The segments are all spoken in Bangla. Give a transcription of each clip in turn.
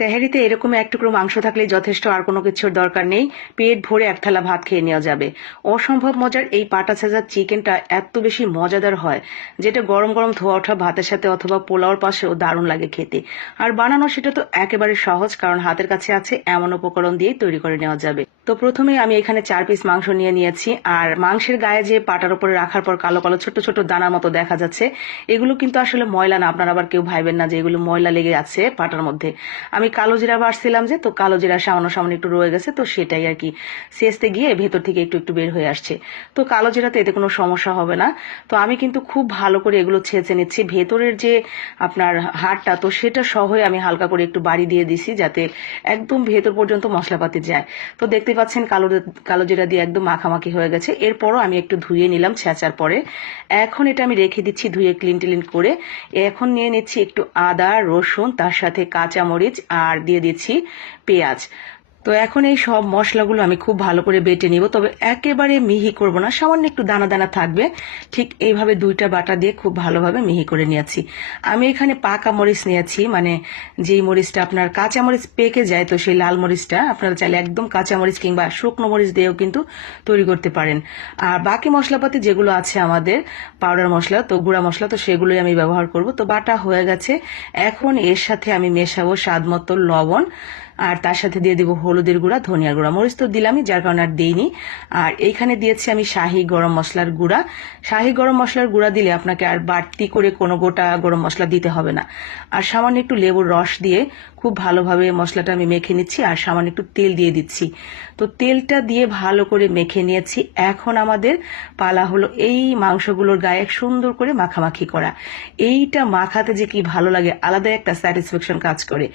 সেহরিতে এরকম এক টুকরো মাংস থাকলে যথেষ্ট, আর কোনো কিছুর দরকার নেই। পেট ভরে এক থালা ভাত খেয়ে নেওয়া যাবে। অসম্ভব মজার এই পাটা ছেঁচা চিকেনটা এত বেশি মজাদার হয়, যেটা গরম গরম ধোয়া ওঠা ভাতের সাথে অথবা পোলাওর পাশেও দারুণ লাগে খেতে। আর বানানো সেটা তো একেবারে সহজ, কারণ হাতের কাছে আছে এমন উপকরণ দিয়েই তৈরি করে নেওয়া যাবে। তো প্রথমে আমি এখানে 4 পিস মাংস নিয়ে নিয়েছি। আর মাংসের গায়ে যে পাটার উপরে রাখার পর কালো কালো ছোট ছোট দানার মতো দেখা যাচ্ছে, এগুলো কিন্তু আসলে ময়লা না। আপনারা আবার কেউ ভাইবেন না যে এগুলো ময়লা লেগে আছে পাটার মধ্যে। আমি কালো জিরা বাড়ছিলাম যে, তো কালো জিরা সামান্য সামান্য একটু রয়ে গেছে, তো সেটাই আর কি সেচতে গিয়ে ভেতর থেকে একটু একটু বের হয়ে আসছে। তো কালো জিরাতে এতে কোনো সমস্যা হবে না। তো আমি কিন্তু খুব ভালো করে এগুলো ছেঁচে নিচ্ছি। ভেতরের যে আপনার হাড়টা, তো সেটা সহই আমি হালকা করে একটু বাড়ি দিয়ে দিছি, যাতে একদম ভেতর পর্যন্ত মশলাপাতি যায়। তো দেখতে পাচ্ছেন কালো জিরা দিয়ে একদম মাখামাখি হয়ে গেছে। এরপরও আমি একটু ধুয়ে নিলাম ছেঁচার পরে। এখন এটা আমি রেখে দিচ্ছি ধুয়ে ক্লিন টিলিন করে। এখন নিয়ে নিচ্ছি একটু আদা রসুন, তার সাথে কাঁচামরিচ, আর দিয়ে দিচ্ছি পেঁয়াজ। তো এখন এই সব মশলাগুলো আমি খুব ভালো করে বেটে নিব, তবে একেবারে মিহি করব না, সামান্য একটু দানা দানা থাকবে। ঠিক এইভাবে দুইটা বাটা দিয়ে খুব ভালোভাবে মিহি করে নিয়েছি। আমি এখানে পাকা মরিচ নিয়েছি, মানে যেই মরিচটা আপনার কাঁচা মরিচ পেকে যায়, তো সেই লাল মরিচটা আপনারা চাইলে একদম কাঁচা মরিচ কিংবা শুকনো মরিচ দিয়েও কিন্তু তৈরি করতে পারেন। আর বাকি মশলাপাতি যেগুলো আছে আমাদের পাউডার মশলা, তো গুঁড়া মশলা, তো সেগুলোই আমি ব্যবহার করব। তো বাটা হয়ে গেছে। এখন এর সাথে আমি মেশাবো স্বাদ মতো লবণ, আর তার সাথে দিয়ে দিব হলুদের গুঁড়া, ধনিয়ার গুঁড়া। মরিচ তো দিলামই, যার কারণে আর দিইনি। আর এইখানে দিয়েছি আমি শাহি গরম মশলার গুঁড়া। শাহি গরম মশলার গুঁড়া দিলে আপনাকে আর বাড়তি করে কোনো গোটা গরম মশলা দিতে হবে না। আর সামান্য একটু লেবুর রস দিয়ে খুব ভালোভাবে মশলাটা আমি মেখে নিচ্ছি, আর সামান্য একটু তেল দিয়ে দিচ্ছি। তো তেলটা দিয়ে ভালো করে মেখে নিয়েছি। এখন আমাদের পালা হলো এই মাংসগুলোর গায়ে সুন্দর করে মাখামাখি করা। এইটা মাখাতে যে কি ভালো লাগে, আলাদা একটা স্যাটিসফ্যাকশন কাজ করে।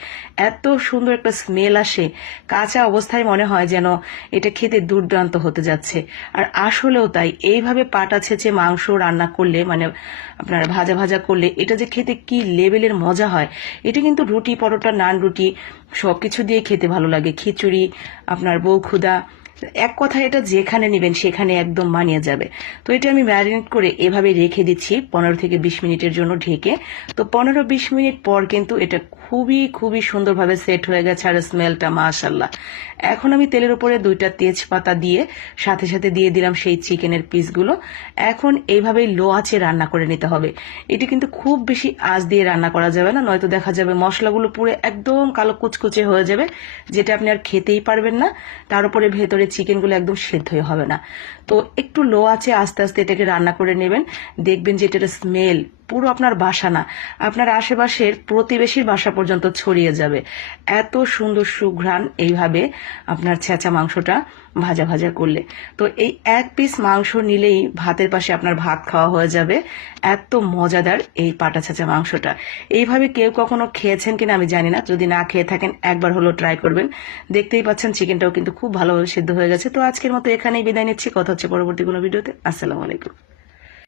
এত সুন্দর একটা স্মেল আসে, কাঁচা অবস্থায় মনে হয় যেন এটা খেতে দুর্দান্ত হতে যাচ্ছে। আর আসলেও তাই। এইভাবে পাটা ছেঁচে মাংস রান্না করলে, মানে আপনার ভাজা ভাজা করলে, এটা যে খেতে কি লেভেলের মজা হয়। এটা কিন্তু রুটি, পরোটা, নান, রুটি সবকিছু দিয়ে খেতে ভালো লাগে। খিচুড়ি, আপনার বউখুদা, এক কথা এটা যেখানে নেবেন সেখানে একদম মানিয়ে যাবে। তো এটা আমি ম্যারিনেট করে এভাবে রেখে দিচ্ছি 15 থেকে 20 মিনিটের জন্য ঢেকে। তো 15-20 মিনিট পর কিন্তু এটা খুবই খুবই সুন্দরভাবে সেট হয়ে গেছে, আর স্মেলটা মাশাল্লাহ। এখন আমি তেলের উপরে 2টা তেজপাতা দিয়ে সাথে সাথে দিয়ে দিলাম সেই চিকেনের পিসগুলো। এখন এইভাবেই লো আঁচে রান্না করে নিতে হবে। এটি কিন্তু খুব বেশি আঁচ দিয়ে রান্না করা যাবে না, নয়তো দেখা যাবে মশলাগুলো পুরো একদম কালো কুচকুচে হয়ে যাবে, যেটা আপনি আর খেতেই পারবেন না। তার উপরে ভেতরে চিকেনগুলো একদম সেদ্ধই হবে না। তো একটু লো আঁচে আস্তে আস্তে এটাকে রান্না করে নেবেন। দেখবেন যে এটার স্মেল পুরো আপনার বাসা না, আপনার আশেপাশের প্রতিবেশীর বাসা পর্যন্ত ছড়িয়ে যাবে। এত সুন্দর সুঘ্রাণ এইভাবে আপনার ছেঁচা মাংসটা ভাজা ভাজা করলে। তো এই 1 পিস মাংস নিলেই ভাতের পাশে আপনার ভাত খাওয়া হয়ে যাবে। এত মজাদার এই পাটা ছেঁচা মাংসটা। এইভাবে কেউ কখনো খেয়েছেন কিনা আমি জানি না, যদি না খেয়ে থাকেন একবার হলো ট্রাই করবেন। দেখতেই পাচ্ছেন চিকেনটাও কিন্তু খুব ভালোভাবে সিদ্ধ হয়ে গেছে। তো আজকের মতো এখানেই বিদায় নিচ্ছি। কথা হচ্ছে পরবর্তী কোনো ভিডিওতে। আসসালামু আলাইকুম।